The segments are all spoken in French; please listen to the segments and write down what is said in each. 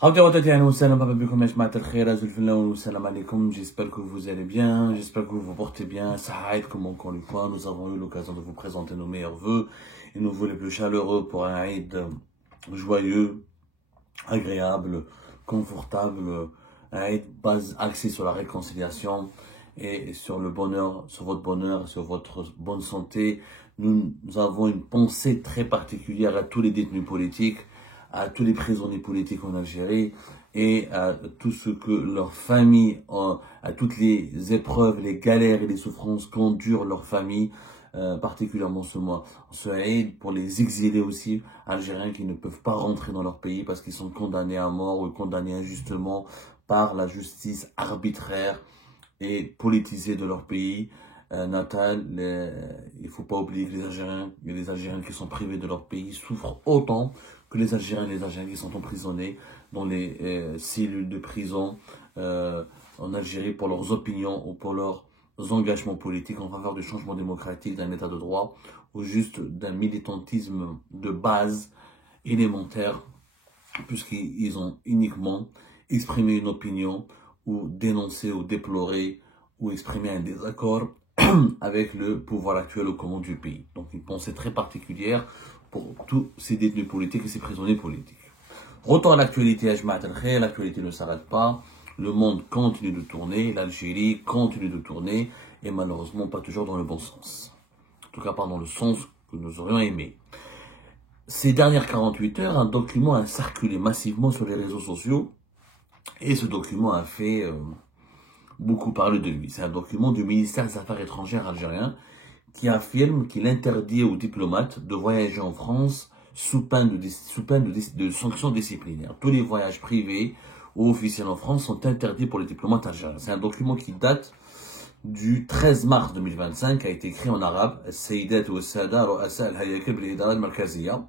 J'espère que vous allez bien, j'espère que vous vous portez bien. Saïd, comme encore une fois, nous avons eu l'occasion de vous présenter nos meilleurs vœux et nos vœux les plus chaleureux pour un Aïd joyeux, agréable, confortable, un Aïd axé sur la réconciliation et sur le bonheur, sur votre bonheur, sur votre bonne santé. Nous avons une pensée très particulière à tous les détenus politiques, à tous les prisonniers politiques en Algérie et à tout ce que leurs familles, à toutes les épreuves, les galères et les souffrances qu'endurent leurs familles, particulièrement ce mois. Ce Eid pour les exilés aussi, algériens qui ne peuvent pas rentrer dans leur pays parce qu'ils sont condamnés à mort ou condamnés injustement par la justice arbitraire et politisée de leur pays natal. Il faut pas oublier que les Algériens qui sont privés de leur pays souffrent autant que les Algériens qui sont emprisonnés dans les cellules de prison en Algérie pour leurs opinions ou pour leurs engagements politiques en faveur du changement démocratique, d'un état de droit ou juste d'un militantisme de base élémentaire, puisqu'ils ont uniquement exprimé une opinion ou dénoncé ou déploré ou exprimé un désaccord avec le pouvoir actuel au commande du pays. Donc une pensée très particulière pour tous ces détenus politiques et ces prisonniers politiques. Retour à l'actualité, l'actualité ne s'arrête pas, le monde continue de tourner, l'Algérie continue de tourner, et malheureusement pas toujours dans le bon sens. En tout cas pas dans le sens que nous aurions aimé. Ces dernières 48 heures, un document a circulé massivement sur les réseaux sociaux, et ce document a fait beaucoup parler de lui. C'est un document du ministère des Affaires étrangères algérien qui affirme qu'il interdit aux diplomates de voyager en France sous peine de sanctions disciplinaires. Tous les voyages privés ou officiels en France sont interdits pour les diplomates algériens. C'est un document qui date du 13 mars 2025, qui a été écrit en arabe. السيدات والسادة رؤساء الهياكل بالإدارة المركزية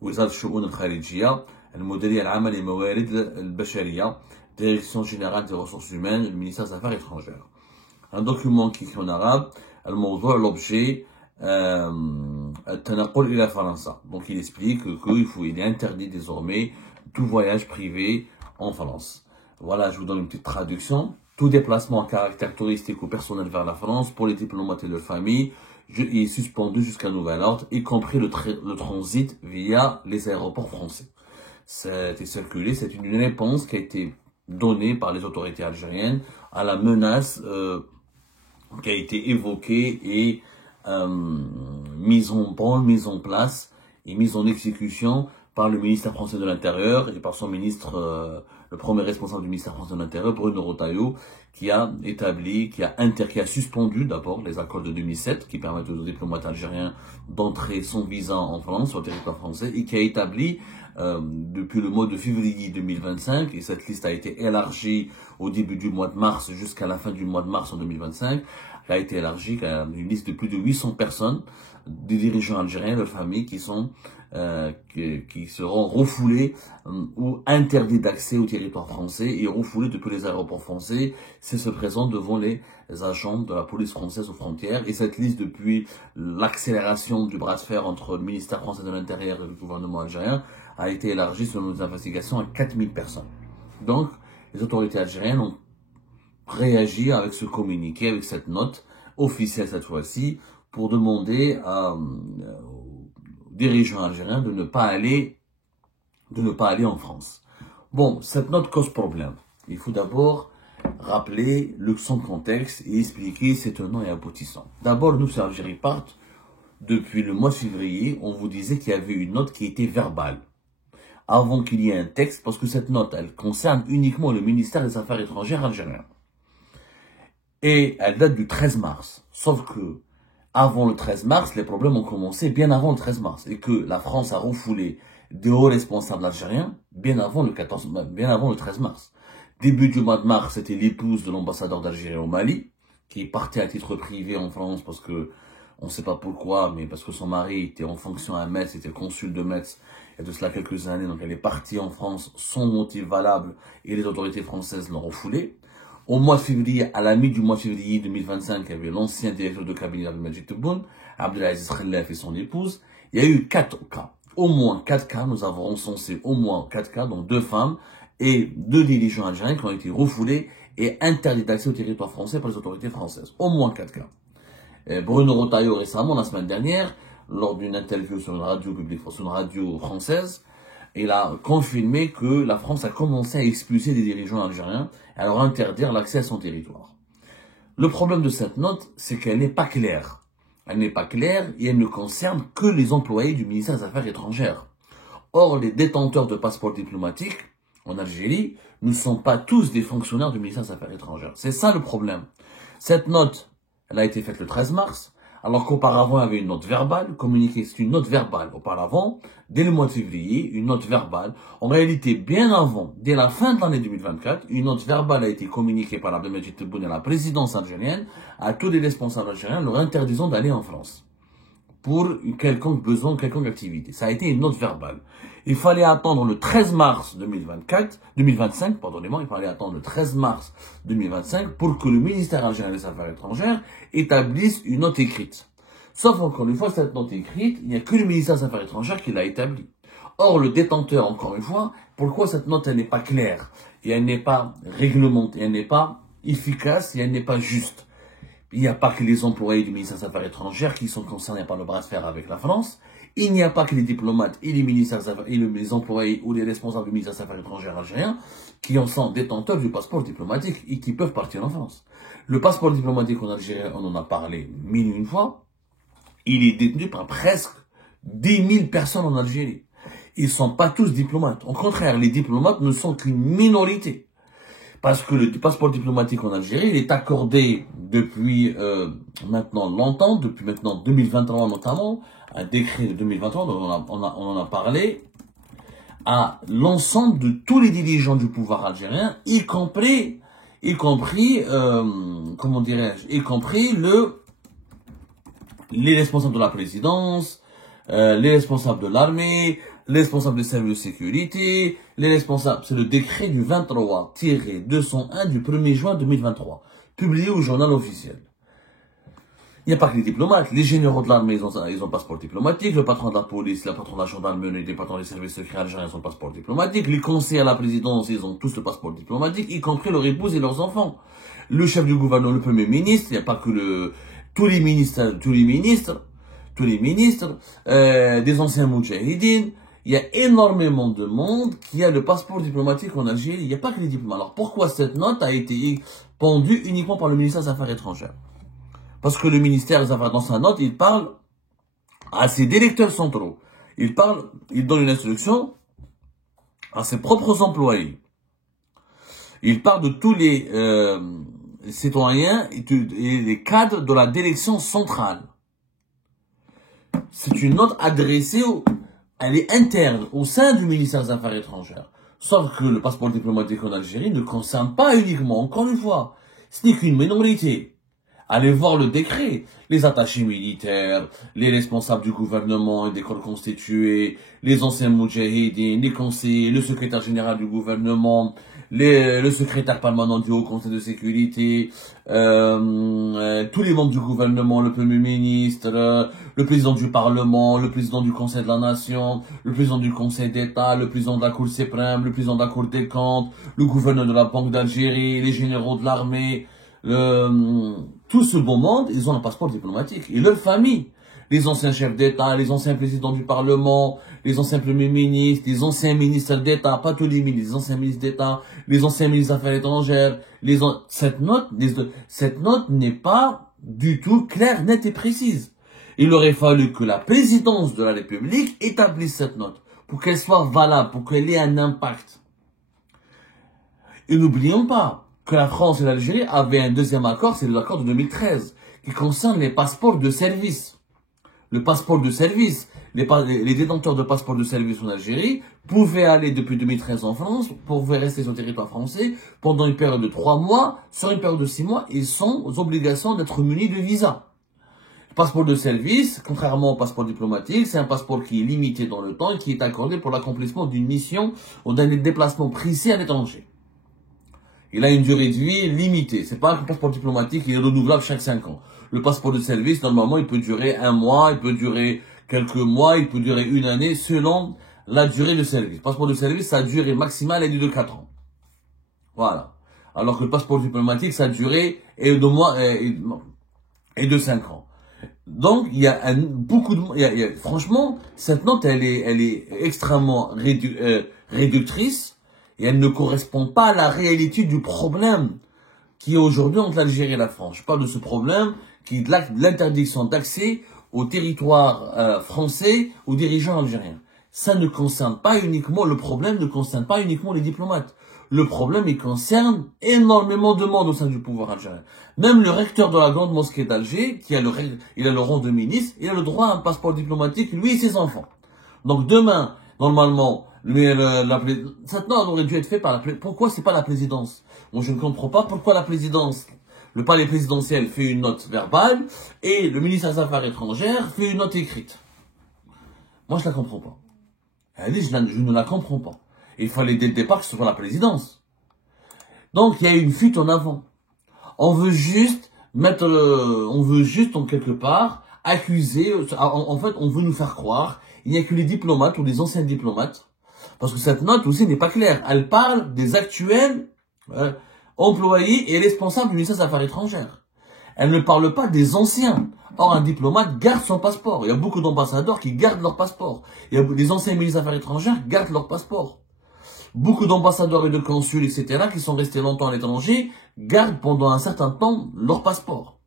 وزارة الشؤون الخارجية المديرية العامة للموارد البشرية Direction générale des ressources humaines, le ministère des Affaires étrangères. Un document qui est écrit en arabe, l'objet التنقل إلى فرنسا. Donc il explique qu'il est interdit désormais tout voyage privé en France. Voilà, je vous donne une petite traduction. Tout déplacement à caractère touristique ou personnel vers la France pour les diplomates et leurs familles est suspendu jusqu'à nouvel ordre, y compris le transit via les aéroports français. C'est circulé, c'est une réponse qui a été donnée par les autorités algériennes à la menace qui a été évoquée et mise en place et mise en exécution par le ministère français de l'Intérieur et par son ministre, le premier responsable du ministère français de l'Intérieur, Bruno Retailleau, qui a suspendu d'abord les accords de 2007 qui permettent aux diplomates algériens d'entrer sans visa en France, sur le territoire français, et qui a établi depuis le mois de février 2025, et cette liste a été élargie au début du mois de mars jusqu'à la fin du mois de mars en 2025, a été élargie à une liste de plus de 800 personnes, des dirigeants algériens, leurs familles, qui seront refoulés ou interdits d'accès au territoire français et refoulés depuis les aéroports français s'ils se présentent devant les agents de la police française aux frontières. Et cette liste, depuis l'accélération du bras de fer entre le ministère français de l'Intérieur et le gouvernement algérien, a été élargie selon nos investigations à 4000 personnes. Donc, les autorités algériennes ont réagi avec ce communiqué, avec cette note officielle cette fois-ci, pour demander aux dirigeants algériens de ne pas aller en France. Bon, cette note cause problème. Il faut d'abord rappeler son contexte et expliquer ses tenants et aboutissants. D'abord, nous, sur Algérie Part, depuis le mois de février, on vous disait qu'il y avait une note qui était verbale, avant qu'il y ait un texte, parce que cette note, elle concerne uniquement le ministère des Affaires étrangères algérien. Et elle date du 13 mars. Sauf que, avant le 13 mars, les problèmes ont commencé bien avant le 13 mars. Et que la France a refoulé des hauts responsables algériens bien avant le 13 mars. Début du mois de mars, c'était l'épouse de l'ambassadeur d'Algérie au Mali, qui partait à titre privé en France parce que, on ne sait pas pourquoi, mais parce que son mari était en fonction à Metz, était consul de Metz, il y a de cela quelques années, donc elle est partie en France sans motif valable et les autorités françaises l'ont refoulée. Au mois de février, à la mi du mois de février 2025, il y avait l'ancien directeur de cabinet Abdelmajid Tebboune, Abdelaziz Khelef et son épouse. Il y a eu 4 cas. Au moins 4 cas, nous avons recensé au moins 4 cas, donc 2 femmes et 2 dirigeants algériens qui ont été refoulés et interdits d'accès au territoire français par les autorités françaises. Au moins 4 cas. Bruno Retailleau récemment, la semaine dernière, lors d'une interview sur une radio publique, sur une radio française, il a confirmé que la France a commencé à expulser des dirigeants algériens et à leur interdire l'accès à son territoire. Le problème de cette note, c'est qu'elle n'est pas claire. Elle n'est pas claire et elle ne concerne que les employés du ministère des Affaires étrangères. Or, les détenteurs de passeports diplomatiques en Algérie ne sont pas tous des fonctionnaires du ministère des Affaires étrangères. C'est ça le problème. Cette note, elle a été faite le 13 mars, alors qu'auparavant, il y avait une note verbale communiquée. C'est une note verbale. Auparavant, dès le mois de février, une note verbale. En réalité, bien avant, dès la fin de l'année 2024, une note verbale a été communiquée par Abdelmajid Tebboune à la présidence algérienne à tous les responsables algériens leur interdisant d'aller en France pour quelconque besoin, quelconque activité. Ça a été une note verbale. Il fallait attendre le 13 mars 2025, pardonnez-moi, il fallait attendre le 13 mars 2025 pour que le ministère algérien des Affaires étrangères établisse une note écrite. Sauf encore une fois, cette note écrite, il n'y a que le ministère des Affaires étrangères qui l'a établie. Or, le détenteur, encore une fois, pourquoi cette note, elle n'est pas claire, et elle n'est pas réglementée, elle n'est pas efficace, et elle n'est pas juste. Il n'y a pas que les employés du ministère des Affaires étrangères qui sont concernés par le bras de fer avec la France. Il n'y a pas que les diplomates et les ministères et les employés ou les responsables du ministère des Affaires étrangères algériens qui en sont détenteurs du passeport diplomatique et qui peuvent partir en France. Le passeport diplomatique en Algérie, on en a parlé 1001 fois, il est détenu par presque 10 000 personnes en Algérie. Ils ne sont pas tous diplomates. Au contraire, les diplomates ne sont qu'une minorité. Parce que le passeport diplomatique en Algérie, il est accordé depuis maintenant longtemps, depuis maintenant 2023 notamment, un décret de 2023, dont on en a parlé, à l'ensemble de tous les dirigeants du pouvoir algérien, y compris comment dirais-je, y compris les responsables de la présidence, les responsables de l'armée, les responsables des services de sécurité, les responsables, c'est le décret du 23-201 du 1er juin 2023, publié au journal officiel. Il n'y a pas que les diplomates, les généraux de l'armée, ils ont passeport diplomatique, le patron de la police, le patron de la gendarmerie, les patrons des services secrets algériens ont le passeport diplomatique, les conseillers à la présidence, ils ont tous le passeport diplomatique, y compris leur épouse et leurs enfants. Le chef du gouvernement, le premier ministre, il n'y a pas que tous les ministres, des anciens moudjahidines. Il y a énormément de monde qui a le passeport diplomatique en Algérie. Il n'y a pas que les diplomates. Alors pourquoi cette note a été pendue uniquement par le ministère des Affaires étrangères? Parce que le ministère des Affaires, dans sa note, il parle à ses directeurs centraux. Il donne une instruction à ses propres employés. Il parle de tous les citoyens et les cadres de la direction centrale. C'est une note adressée elle est interne au sein du ministère des Affaires étrangères. Sauf que le passeport diplomatique en Algérie ne concerne pas uniquement, encore une fois, ce n'est qu'une minorité. Allez voir le décret. Les attachés militaires, les responsables du gouvernement et des corps constitués, les anciens moudjahidines, les conseillers, le secrétaire général du gouvernement, le secrétaire permanent du Haut Conseil de sécurité, tous les membres du gouvernement, le premier ministre, le président du Parlement, le président du Conseil de la Nation, le président du Conseil d'État, le président de la Cour suprême, le président de la Cour des comptes, le gouverneur de la Banque d'Algérie, les généraux de l'armée, tout ce beau monde, ils ont un passeport diplomatique. Et leur famille, les anciens chefs d'État, les anciens présidents du Parlement, les anciens premiers ministres, les anciens ministres d'État, pas tous les ministres, les anciens ministres d'État, les anciens ministres des Affaires étrangères, cette note n'est pas du tout claire, nette et précise. Il aurait fallu que la présidence de la République établisse cette note pour qu'elle soit valable, pour qu'elle ait un impact. Et n'oublions pas que la France et l'Algérie avaient un deuxième accord, c'est l'accord de 2013, qui concerne les passeports de service. Le passeport de service, les détenteurs de passeports de service en Algérie pouvaient aller depuis 2013 en France, pouvaient rester sur le territoire français pendant une période de 3 mois, sur une période de 6 mois, et sans obligation d'être munis de visa. Le passeport de service, contrairement au passeport diplomatique, c'est un passeport qui est limité dans le temps et qui est accordé pour l'accomplissement d'une mission ou d'un déplacement précis à l'étranger. Il a une durée de vie limitée. C'est pas un passeport diplomatique, il est renouvelable chaque 5 ans. Le passeport de service, normalement, il peut durer 1 mois, il peut durer quelques mois, il peut durer 1 année, selon la durée de service. Passeport de service, sa durée maximale est de 4 ans. Voilà. Alors que le passeport diplomatique, sa durée est de 5 ans. Donc, il y a beaucoup de... franchement, cette note, elle est extrêmement réductrice et elle ne correspond pas à la réalité du problème qui est aujourd'hui entre l'Algérie et la France. Je parle de ce problème qui est de l'interdiction d'accès au territoire français aux dirigeants algériens. Ça ne concerne pas uniquement, le problème ne concerne pas uniquement les diplomates. Le problème, il concerne énormément de monde au sein du pouvoir algérien. Même le recteur de la grande mosquée d'Alger, il a le rang de ministre, il a le droit à un passeport diplomatique, lui et ses enfants. Donc demain, normalement, cette note aurait dû être faite par la présidence. Pourquoi c'est pas la présidence? Moi, je ne comprends pas pourquoi la présidence, le palais présidentiel fait une note verbale et le ministère des Affaires étrangères fait une note écrite. Moi, je la comprends pas. Elle dit, je ne la comprends pas. Il fallait dès le départ que ce soit la présidence. Donc, il y a une fuite en avant. On veut juste en quelque part, accuser, en fait, on veut nous faire croire, il n'y a que les diplomates ou les anciens diplomates, parce que cette note aussi n'est pas claire. Elle parle des actuels employés et responsables du ministère des Affaires étrangères. Elle ne parle pas des anciens. Or, un diplomate garde son passeport. Il y a beaucoup d'ambassadeurs qui gardent leur passeport. Il y a des anciens ministres des Affaires étrangères qui gardent leur passeport. Beaucoup d'ambassadeurs et de consuls, etc., qui sont restés longtemps à l'étranger, gardent pendant un certain temps leur passeport.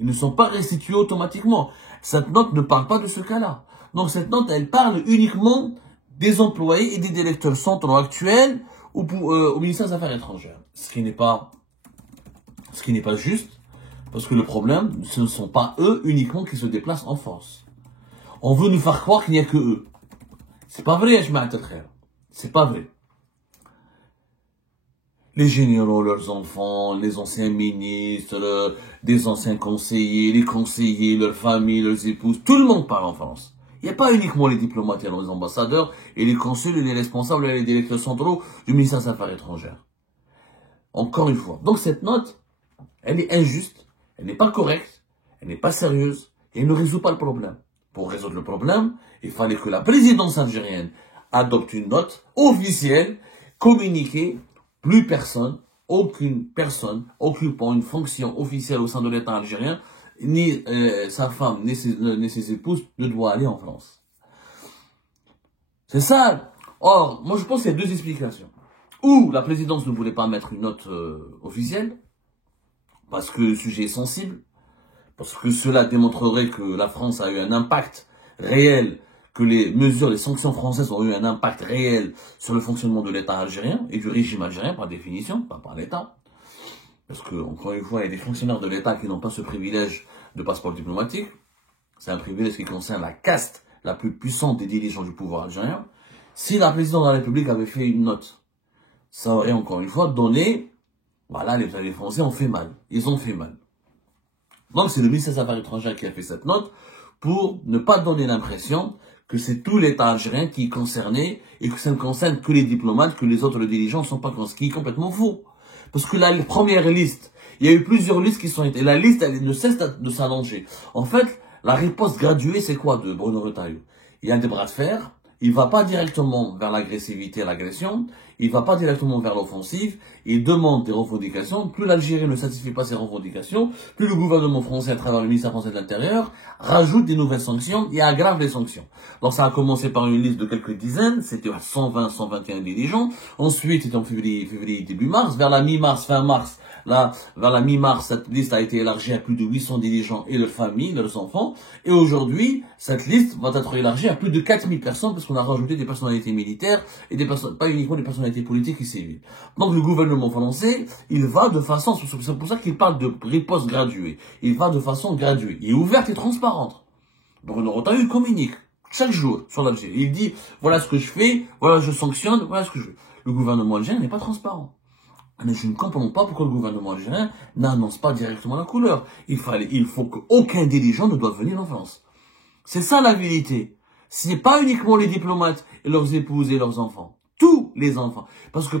Ils ne sont pas restitués automatiquement. Cette note ne parle pas de ce cas-là. Donc cette note, elle parle uniquement des employés et des directeurs centraux actuels au ministère des Affaires étrangères. Ce qui n'est pas juste, parce que le problème, ce ne sont pas eux uniquement qui se déplacent en France. On veut nous faire croire qu'il n'y a que eux. C'est pas vrai, je m'attendrai. C'est pas vrai. Les généraux, leurs enfants, les anciens ministres, des anciens conseillers, les conseillers, leurs familles, leurs épouses, tout le monde parle en France. Il n'y a pas uniquement les diplomates et les ambassadeurs et les consuls et les responsables et les directeurs centraux du ministère des Affaires étrangères. Encore une fois. Donc cette note, elle est injuste, elle n'est pas correcte, elle n'est pas sérieuse et elle ne résout pas le problème. Pour résoudre le problème, il fallait que la présidence algérienne adopte une note officielle, communiquée, plus personne, aucune personne occupant une fonction officielle au sein de l'État algérien, ni sa femme, ni ses épouses, ne doit aller en France. C'est ça. Or, moi je pense qu'il y a deux explications. Ou la présidence ne voulait pas mettre une note officielle, parce que le sujet est sensible, parce que cela démontrerait que la France a eu un impact réel, que les sanctions françaises ont eu un impact réel sur le fonctionnement de l'État algérien et du régime algérien par définition, pas par l'État. Parce que, encore une fois, il y a des fonctionnaires de l'État qui n'ont pas ce privilège de passeport diplomatique. C'est un privilège qui concerne la caste la plus puissante des dirigeants du pouvoir algérien. Si la présidence de la République avait fait une note, ça aurait encore une fois donné, voilà, les Français ont fait mal. Ils ont fait mal. Donc c'est le ministère des Affaires étrangères qui a fait cette note pour ne pas donner l'impression que c'est tout l'État algérien qui est concerné et que ça ne concerne que les diplomates, que les autres dirigeants ne sont pas concernés, ce qui est complètement faux. Parce que la première liste, il y a eu plusieurs listes qui sont été, et la liste, elle ne cesse de s'allonger. En fait, la riposte graduée, c'est quoi de Bruno Retailleau? Il y a des bras de fer, il va pas directement vers l'agressivité et l'agression, il va pas directement vers l'offensive, il demande des revendications. Plus l'Algérie ne satisfait pas ses revendications, plus le gouvernement français, à travers le ministère français de l'Intérieur, rajoute des nouvelles sanctions et aggrave les sanctions. Donc ça a commencé par une liste de quelques dizaines, c'était 120, 121 dirigeants. Ensuite, c'était en février, début mars. Vers la mi-mars, fin mars, là, vers la mi-mars, cette liste a été élargie à plus de 800 dirigeants et leurs familles, leurs enfants. Et aujourd'hui, cette liste va être élargie à plus de 4000 personnes parce qu'on a rajouté des personnalités militaires et des personnes, pas uniquement des personnalités politiques et civiles. Donc le gouvernement français, il va de façon, c'est pour ça qu'il parle de riposte graduée. Il va de façon graduée et ouverte et transparente. Bruno Retailleau communique chaque jour sur l'Algérie. Il dit, voilà ce que je fais, voilà je sanctionne, voilà ce que je veux. Le gouvernement algérien n'est pas transparent. Mais je ne comprends pas pourquoi le gouvernement algérien n'annonce pas directement la couleur. Il faut qu'aucun dirigeant ne doive venir en France. C'est ça la vérité. Ce n'est pas uniquement les diplomates et leurs épouses et leurs enfants. Tous les enfants. Parce que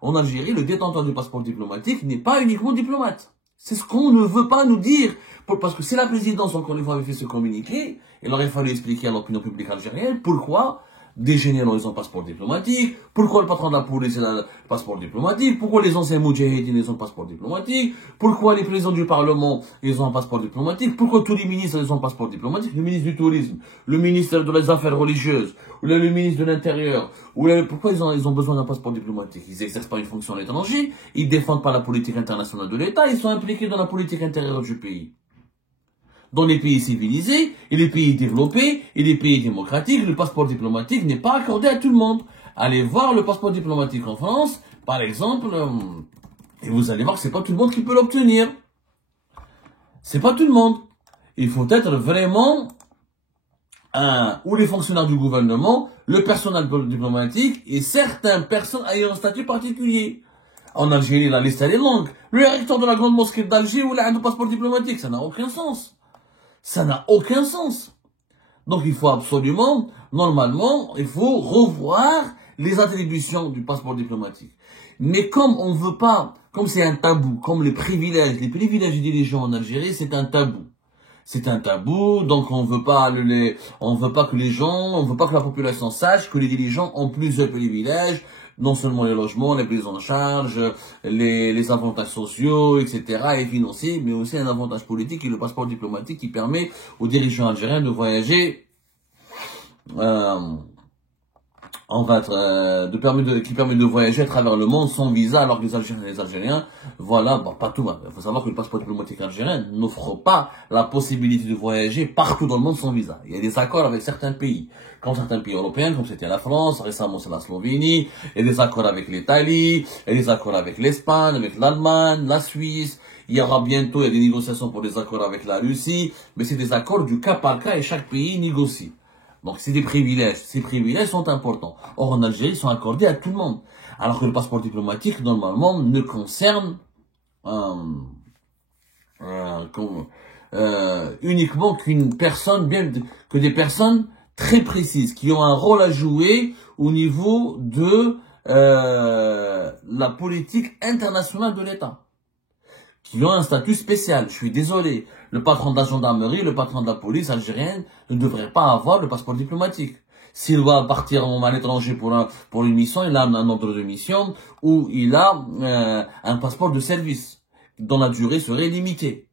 en Algérie, le détenteur du passeport diplomatique n'est pas uniquement diplomate. C'est ce qu'on ne veut pas nous dire. Parce que si la présidence, encore une fois, avait fait ce communiqué, il aurait fallu expliquer à l'opinion publique algérienne pourquoi des généraux, ils ont passeport diplomatique. Pourquoi le patron de la police, il a le passeport diplomatique? Pourquoi les anciens moudjahidines, ils ont le passeport diplomatique? Pourquoi les présidents du Parlement, ils ont un passeport diplomatique? Pourquoi tous les ministres, ils ont un passeport diplomatique? Le ministre du Tourisme, le ministre des Affaires religieuses, ou le ministre de l'Intérieur, pourquoi ils ont besoin d'un passeport diplomatique? Ils n'exercent pas une fonction à l'étranger, ils défendent pas la politique internationale de l'État, ils sont impliqués dans la politique intérieure du pays. Dans les pays civilisés, et les pays développés, et les pays démocratiques, le passeport diplomatique n'est pas accordé à tout le monde. Allez voir le passeport diplomatique en France, par exemple, et vous allez voir que c'est pas tout le monde qui peut l'obtenir. C'est pas tout le monde. Il faut être vraiment ou les fonctionnaires du gouvernement, le personnel diplomatique et certaines personnes ayant un statut particulier. En Algérie, la liste elle est longue. Le recteur de la grande mosquée d'Alger, il a un passeport diplomatique, ça n'a aucun sens. Ça n'a aucun sens. Donc il faut absolument, normalement, il faut revoir les attributions du passeport diplomatique. Mais comme on ne veut pas, comme c'est un tabou, comme les privilèges des dirigeants en Algérie, c'est un tabou. C'est un tabou, donc on veut pas que la population sache que les dirigeants ont plusieurs privilèges, non seulement les logements, les prises en charge, les avantages sociaux, etc., et financiers, mais aussi un avantage politique qui est le passeport diplomatique qui permet aux dirigeants algériens de voyager, qui permet de voyager à travers le monde sans visa, alors que les Algériens, voilà, pas tout. Il faut savoir que le passeport diplomatique algérien n'offre pas la possibilité de voyager partout dans le monde sans visa. Il y a des accords avec certains pays, comme certains pays européens, comme c'était la France, récemment c'est la Slovénie, il y a des accords avec l'Italie, il y a des accords avec l'Espagne, avec l'Allemagne, la Suisse. Il y aura bientôt, il y a des négociations pour des accords avec la Russie, mais c'est des accords du cas par cas et chaque pays négocie. Donc c'est des privilèges. Ces privilèges sont importants. Or en Algérie, ils sont accordés à tout le monde. Alors que le passeport diplomatique, normalement, ne concerne uniquement que des personnes très précises, qui ont un rôle à jouer au niveau de la politique internationale de l'État, qui ont un statut spécial. Je suis désolé. Le patron de la gendarmerie, le patron de la police algérienne ne devrait pas avoir le passeport diplomatique. S'il doit partir à l'étranger pour une mission, il a un ordre de mission ou il a un passeport de service dont la durée serait limitée.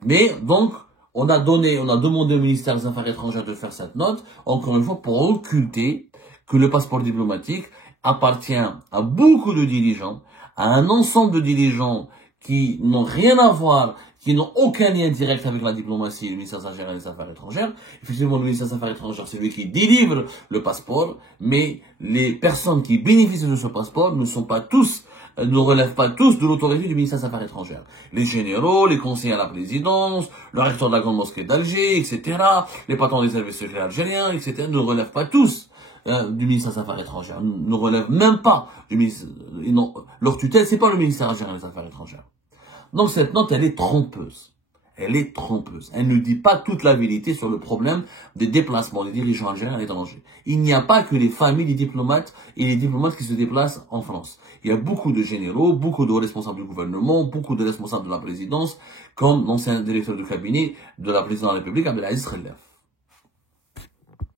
Mais donc, on a demandé au ministère des Affaires étrangères de faire cette note, encore une fois, pour occulter que le passeport diplomatique appartient à beaucoup de dirigeants, à un ensemble de dirigeants qui n'ont rien à voir, qui n'ont aucun lien direct avec la diplomatie et le ministère des Affaires étrangères. Effectivement, le ministère des Affaires étrangères, c'est lui qui délivre le passeport, mais les personnes qui bénéficient de ce passeport ne relèvent pas tous de l'autorité du ministère des Affaires étrangères. Les généraux, les conseillers à la présidence, le recteur de la grande mosquée d'Alger, etc., les patrons des services secrets algériens, etc., ne relèvent pas tous du ministère des Affaires étrangères, ne relèvent même pas du ministère, leur tutelle, c'est pas le ministère algérien des Affaires étrangères. Donc cette note, elle est trompeuse. Elle est trompeuse. Elle ne dit pas toute la vérité sur le problème des déplacements des dirigeants algériens à l'étranger. Il n'y a pas que les familles des diplomates et les diplomates qui se déplacent en France. Il y a beaucoup de généraux, beaucoup de responsables du gouvernement, beaucoup de responsables de la présidence, comme l'ancien directeur de cabinet de la présidente de la République, Abdelaziz Khelaf.